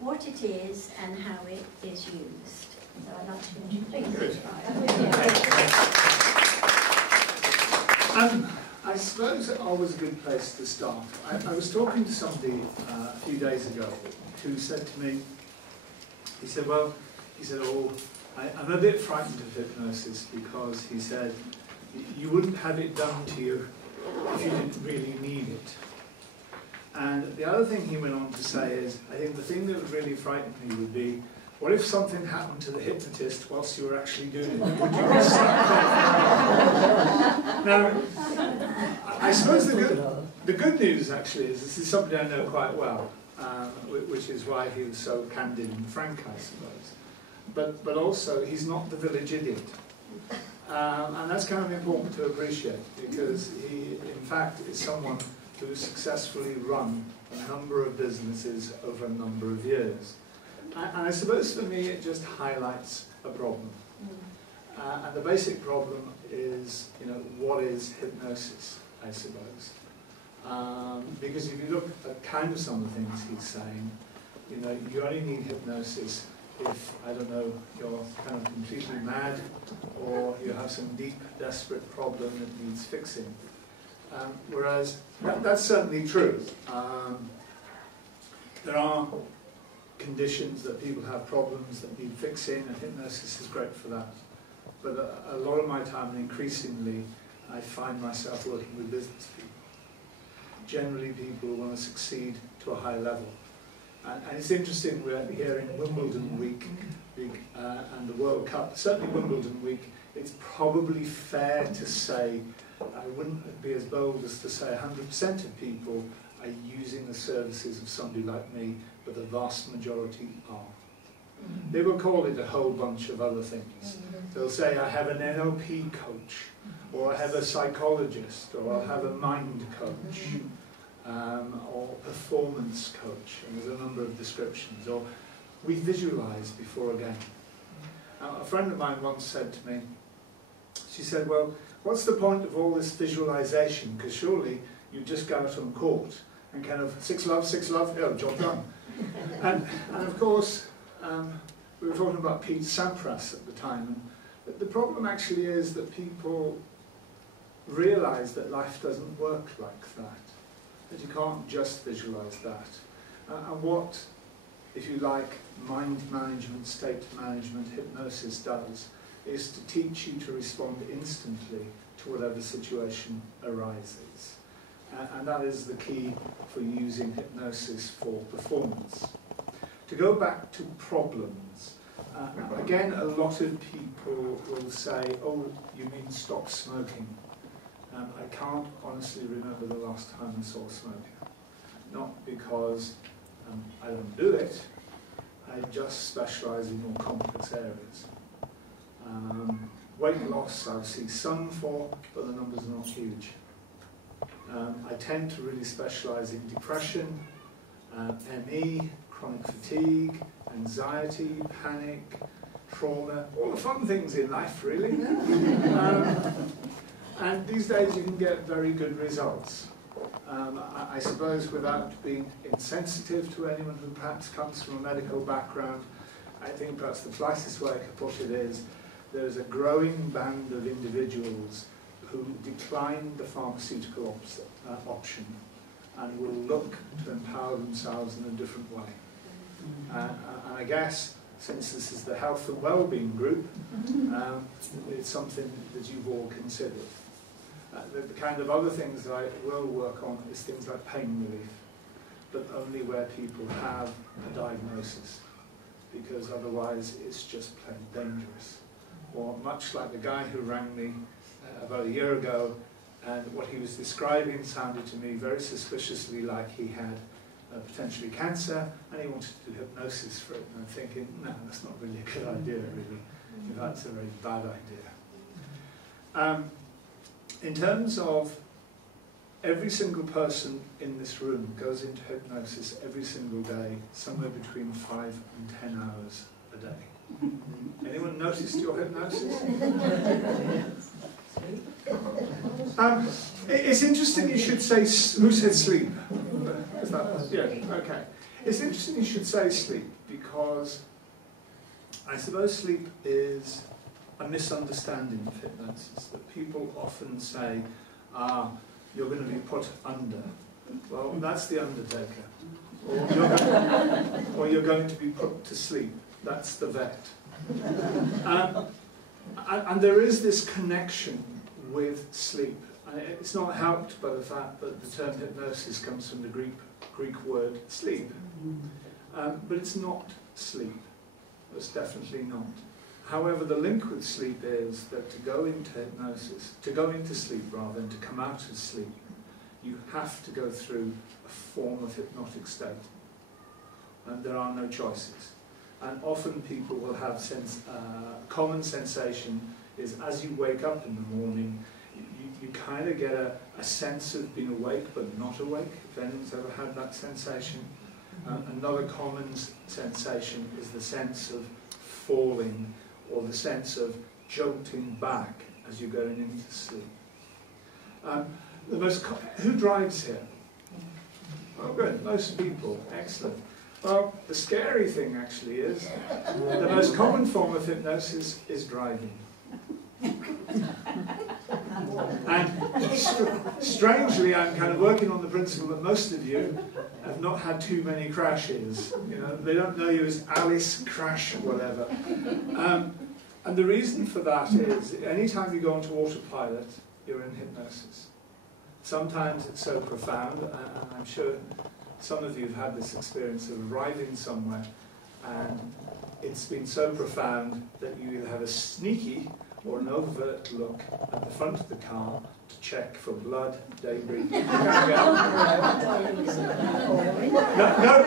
what it is and how it is used. So I'd like to introduce it. I suppose it's always a good place to start. I was talking to somebody a few days ago who said to me, he said, oh, I'm a bit frightened of hypnosis because, he said, you wouldn't have it done to you if you didn't really need it. And the other thing he went on to say is, I think the thing that would really frighten me would be, what if something happened to the hypnotist whilst you were actually doing it? Would you be stuck there? Now, I suppose the good news actually is, this is somebody I know quite well, which is why he was so candid and frank, I suppose. But also, he's not the village idiot. And that's kind of important to appreciate, because he, in fact, is someone who's successfully run a number of businesses over a number of years. And I suppose for me it just highlights a problem. And the basic problem is, what is hypnosis, I suppose. Because if you look at kind of some of the things he's saying, you only need hypnosis if, I don't know, you're kind of completely mad, or you have some deep, desperate problem that needs fixing. Whereas, that's certainly true. There are conditions that people have problems that need fixing, and hypnosis is great for that. But a lot of my time, and increasingly, I find myself working with business people. Generally, people who want to succeed to a high level. And it's interesting, we're here in Wimbledon week and the World Cup, certainly Wimbledon week, it's probably fair to say, I wouldn't be as bold as to say 100% of people are using the services of somebody like me, but the vast majority are. They will call it a whole bunch of other things. They'll say, I have an NLP coach, or I have a psychologist, or I have a mind coach, or performance coach, and there's a number of descriptions, or we visualize before a game. Now, a friend of mine once said to me, she said, well, what's the point of all this visualization? Because surely you just go out on court and kind of, 6 love, oh, job done. and of course, we were talking about Pete Sampras at the time, and the problem actually is that people realize that life doesn't work like that you can't just visualize that. And what, if you like, mind management, state management, hypnosis does, is to teach you to respond instantly to whatever situation arises. And that is the key for using hypnosis for performance. To go back to problems, again, a lot of people will say, oh, you mean stop smoking? I can't honestly remember the last time I saw smoking. Not because I don't do it, I just specialise in more complex areas. Weight loss I see some for, but the numbers are not huge. I tend to really specialise in depression, ME, chronic fatigue, anxiety, panic, trauma, all the fun things in life really. And these days you can get very good results. I suppose without being insensitive to anyone who perhaps comes from a medical background, I think perhaps the politest way I could put it is, there's a growing band of individuals who decline the pharmaceutical option and will look to empower themselves in a different way. And I guess, since this is the health and well-being group, it's something that you've all considered. The kind of other things that I will work on is things like pain relief, but only where people have a diagnosis, because otherwise it's just plain dangerous. Or much like the guy who rang me about a year ago, and what he was describing sounded to me very suspiciously like he had potentially cancer, and he wanted to do hypnosis for it. And I'm thinking, no, that's not really a good idea, really. In fact, it's a very bad idea. In terms of every single person in this room goes into hypnosis every single day, somewhere between 5 and 10 hours a day. Anyone noticed your hypnosis? It's interesting you should say, who said sleep? Is that, yeah, okay. It's interesting you should say sleep, because I suppose sleep is a misunderstanding of hypnosis, that people often say, you're going to be put under. Well, that's the undertaker. Or you're going to be put to sleep. That's the vet. And there is this connection with sleep. And it's not helped by the fact that the term hypnosis comes from the Greek word sleep. But it's not sleep. It's definitely not. However, the link with sleep is that to go into hypnosis, to go into sleep rather, and to come out of sleep, you have to go through a form of hypnotic state. And there are no choices. And often people will have common sensation is as you wake up in the morning, you kind of get a sense of being awake but not awake, if anyone's ever had that sensation. Another common sensation is the sense of falling, or the sense of jolting back as you're going into sleep. Who drives here? Oh, good, most people, excellent. Well, the scary thing actually is the most common form of hypnosis is driving. And strangely, I'm kind of working on the principle that most of you have not had too many crashes. You know, they don't know you as Alice Crash or whatever. And the reason for that is, anytime you go onto autopilot, you're in hypnosis. Sometimes it's so profound, and I'm sure some of you have had this experience of arriving somewhere, and it's been so profound that you either have a sneaky or an overt look at the front of the car to check for blood, debris.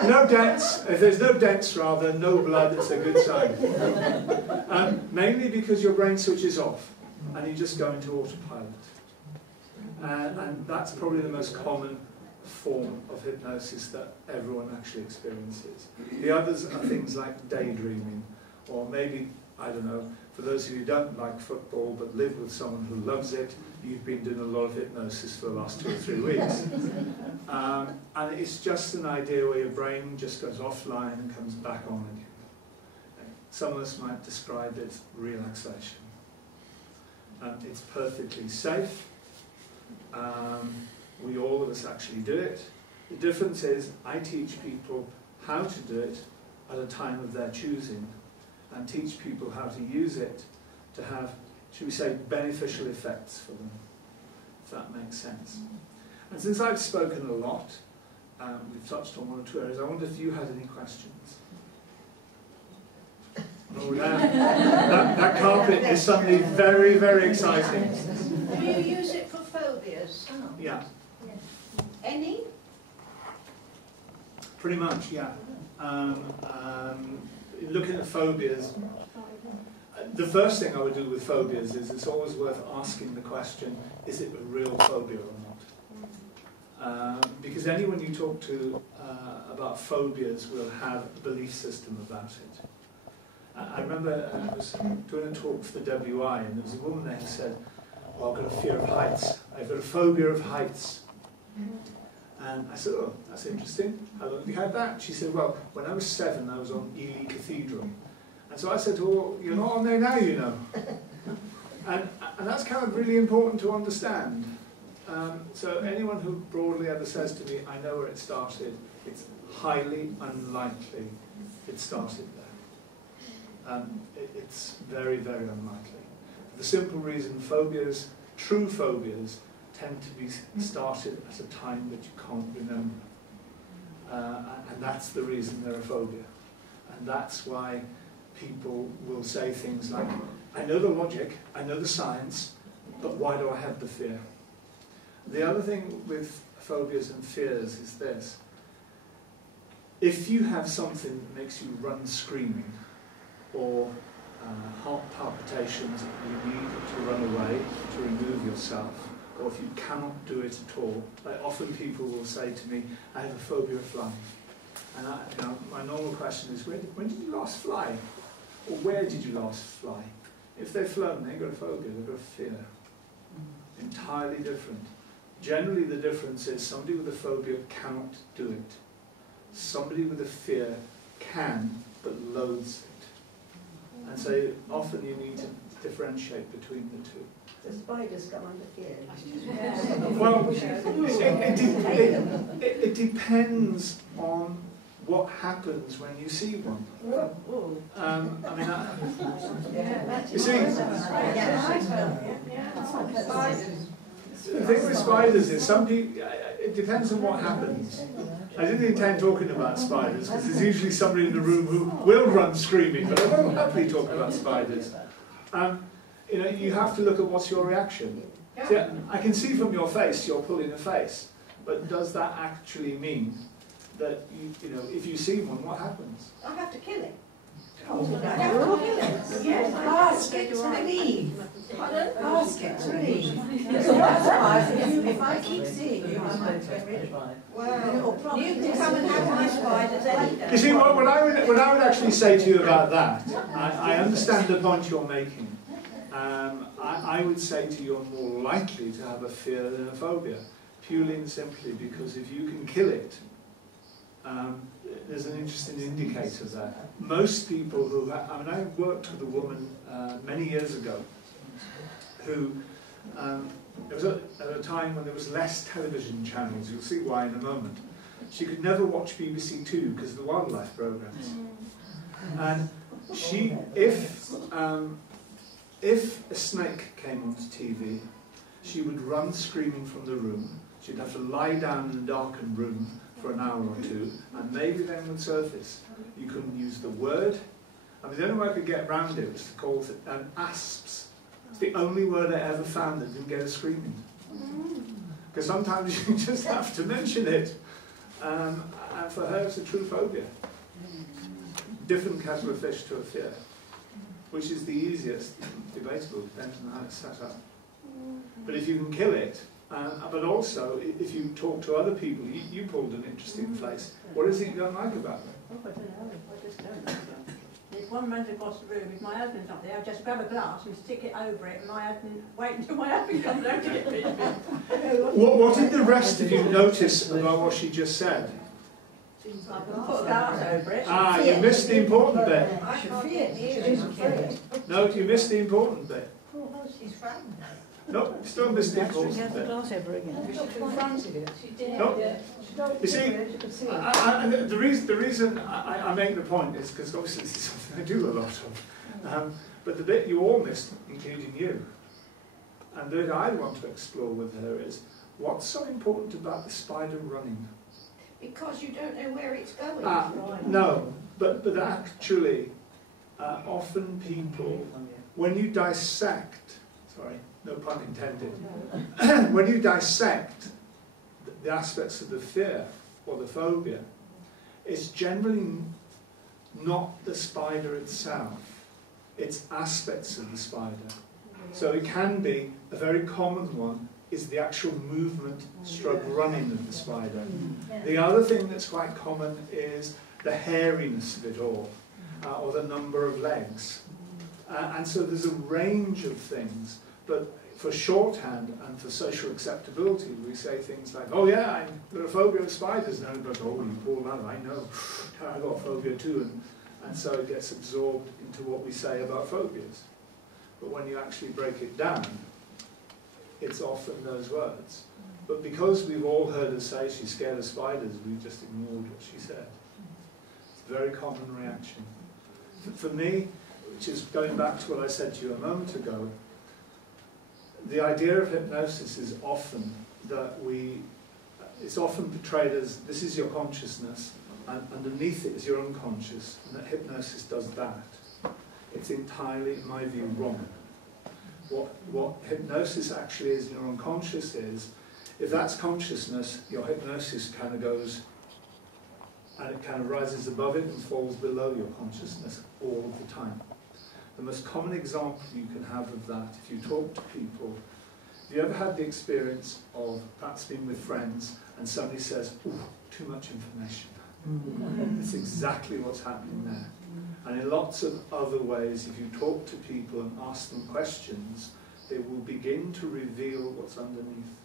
No dents. If there's no dents, rather, no blood, it's a good sign. Mainly because your brain switches off and you just go into autopilot. And that's probably the most common form of hypnosis that everyone actually experiences. The others are things like daydreaming, or maybe, I don't know, for those of you who don't like football but live with someone who loves it, you've been doing a lot of hypnosis for the last 2 or 3 weeks. And it's just an idea where your brain just goes offline and comes back on again. Some of us might describe it as relaxation. It's perfectly safe. All of us actually do it. The difference is I teach people how to do it at a time of their choosing, and teach people how to use it to have, should we say, beneficial effects for them, if that makes sense. And since I've spoken a lot, we've touched on 1 or 2 areas, I wonder if you had any questions. Oh, that carpet is suddenly very, very exciting. Do you use it for phobias? Oh. Yeah. Any? Pretty much, yeah. Looking at phobias, the first thing I would do with phobias is it's always worth asking the question, is it a real phobia or not? Because anyone you talk to about phobias will have a belief system about it. I remember I was doing a talk for the WI, and there was a woman there who said, "Oh, I've got a fear of heights. I've got a phobia of heights." And I said, "Oh, that's interesting. How long have you had that?" She said, "Well, when I was 7, I was on Ely Cathedral." And so I said, "Oh, you're not on there now, you know." And that's kind of really important to understand. So anyone who broadly ever says to me, "I know where it started," it's highly unlikely it started there. It's very, very unlikely. For the simple reason, phobias, true phobias, tend to be started at a time that you can't remember. And that's the reason they're a phobia. And that's why people will say things like, "I know the logic, I know the science, but why do I have the fear?" The other thing with phobias and fears is this. If you have something that makes you run screaming, or heart palpitations, you need to run away to remove yourself, or if you cannot do it at all, like often people will say to me, "I have a phobia of flying." And my normal question is, when did you last fly? Or where did you last fly? If they've flown, they've got a phobia, they've got a fear. Entirely different. Generally the difference is somebody with a phobia cannot do it. somebody with a fear can, but loathes it. And so often you need to differentiate between the two. The spiders come under fear. Well, it depends on what happens when you see one. I mean, you see, the thing with spiders is some people, it depends on what happens. I didn't intend talking about spiders because there's usually somebody in the room who will run screaming, but I won't happily talk about spiders. You know, you have to look at what's your reaction. See, I can see from your face you're pulling a face, but does that actually mean that you know, if you see one, what happens? I have to kill it. Yes, ask it to leave. Ask it to leave. If I keep seeing you, I might get rid of it. Well, you can come and have my spiders any day. You see, what I would actually say to you about that, I understand the point you're making. I would say to you, you're more likely to have a fear than a phobia, purely and simply because if you can kill it, there's an interesting indicator there. Most people who have, I mean, I worked with a woman many years ago who, it was at a time when there was less television channels, you'll see why in a moment. She could never watch BBC Two because of the wildlife programmes. And she, if a snake came onto TV, she would run screaming from the room. She'd have to lie down in a darkened room for an hour or two, and maybe then would surface. You couldn't use the word. I mean, the only way I could get around it was to call it asps. It's the only word I ever found that didn't get a screaming. Because sometimes you just have to mention it. And for her, it's a true phobia. Different kettle of fish to a fear. Which is the easiest, debatable, depends on how it's set up. But if you can kill it, but also if you talk to other people, you pulled an interesting place. What is it you don't like about them? Oh, I don't know. I just don't like them. If one runs across the room, if my husband's up there, I just grab a glass and stick it over it, and my husband wait until my husband comes out to get rid of it. What did the rest of you notice about what she just said? I can put a glass over it. Ah, you missed the important bit. I can't hear you. No, you missed the important bit. She's frightened. No, you still missed the important bit. No. You see, the reason I make the point is because obviously this is something I do a lot of. But the bit you all missed, including you, and the bit I want to explore with her is, what's so important about the spider running? Because you don't know where it's going. No, but actually, often people, when you dissect, sorry, no pun intended, when you dissect the aspects of the fear or the phobia, it's generally not the spider itself, it's aspects of the spider. So it can be, a very common one is the actual movement stroke running of the spider. The other thing that's quite common is the hairiness of it all, or the number of legs. And so there's a range of things, but for shorthand and for social acceptability, we say things like, oh yeah, I've got a phobia of spiders. And everybody goes, oh, you poor lad, I know, I've got a phobia too. And so it gets absorbed into what we say about phobias. But when you actually break it down, it's often those words. But because we've all heard her say she's scared of spiders, we've just ignored what she said. It's a very common reaction. For me, which is going back to what I said to you a moment ago, the idea of hypnosis is often that it's often portrayed as, this is your consciousness, and underneath it is your unconscious, and that hypnosis does that. It's entirely, in my view, wrong. What hypnosis actually is in your unconscious is, if that's consciousness, your hypnosis kind of goes, and it kind of rises above it and falls below your consciousness all of the time. The most common example you can have of that, if you talk to people, have you ever had the experience of perhaps being with friends and somebody says, ooh, too much information? It's exactly what's happening there. And in lots of other ways, if you talk to people and ask them questions, they will begin to reveal what's underneath.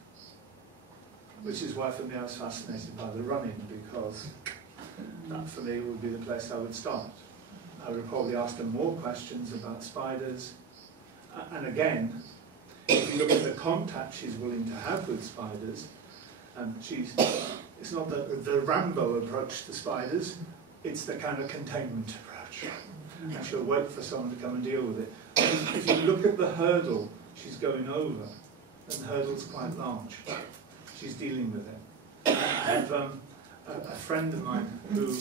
Which is why for me I was fascinated by the running, because that for me would be the place I would start. I would probably ask her more questions about spiders. And again, if you look at the contact she's willing to have with spiders, it's not the Rambo approach to spiders, it's the kind of containment approach. And she'll wait for someone to come and deal with it. If you look at the hurdle she's going over, then the hurdle's quite large. She's dealing with it. I have a friend of mine who,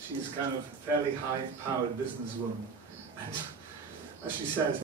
she's kind of fairly high-powered businesswoman, and as she says,